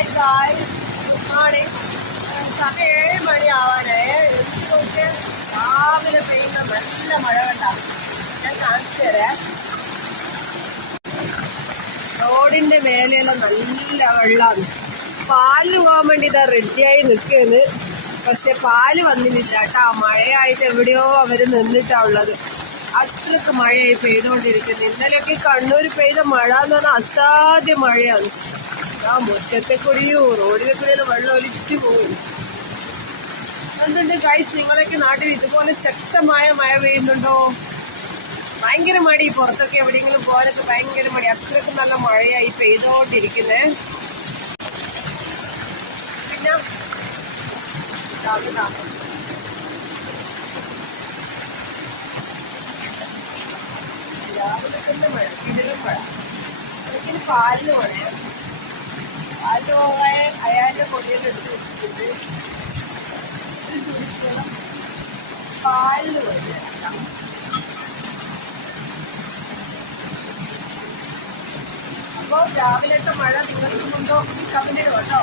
Hi ഗായ് good morning സമയം ഏഴ് മണി ആവാനായേ. എനിക്ക് രാവിലെ പെയ്യുന്ന നല്ല മഴ കണ്ട? ഞാൻ കാണിച്ചു തരാം. റോഡിന്റെ മേലെയെല്ലാം നല്ല വെള്ളമാണ്. പാലിന് പോകാൻ വേണ്ടി ഇതാ റെഡിയായി നിൽക്കുകയാണ്. പക്ഷെ പാൽ വന്നിട്ടില്ല കേട്ടാ. മഴയായിട്ട് എവിടെയോ അവർ നിന്നിട്ടാ ഉള്ളത്. അത്രയ്ക്ക് മഴയായി പെയ്തുകൊണ്ടിരിക്കുന്നത് ഇന്നലെയൊക്കെ കണ്ണൂർ പെയ്ത മഴ എന്ന് പറഞ്ഞാൽ അസാധ്യ മഴയാണ്. ആ മുറ്റത്തെ കൂടിയോ റോഡിലെ കൂടിയോ വെള്ളം ഒലിച്ചു പോയി. എന്തുണ്ട് ഗൈസ് നിങ്ങളൊക്കെ നാട്ടിൽ ഇതുപോലെ ശക്തമായ മഴ പെയ്യുന്നുണ്ടോ? ഭയങ്കര മടി. പുറത്തൊക്കെ എവിടെയെങ്കിലും പോകാനൊക്കെ ഭയങ്കര മടി. അത്രയ്ക്ക് നല്ല മഴയായി പെയ്തോണ്ടിരിക്കുന്നേ പിന്നെ? ഇതാ. രാവിലെ തന്നെ മഴ ഇതിലും മഴ. എനിക്ക് പാലിന് മഴയാണ് ചുരുക്കണം അപ്പോൾ രാവിലത്തെ മഴ നിങ്ങൾക്കുമുണ്ടോ കമ്പനിയുടെ കേട്ടോ.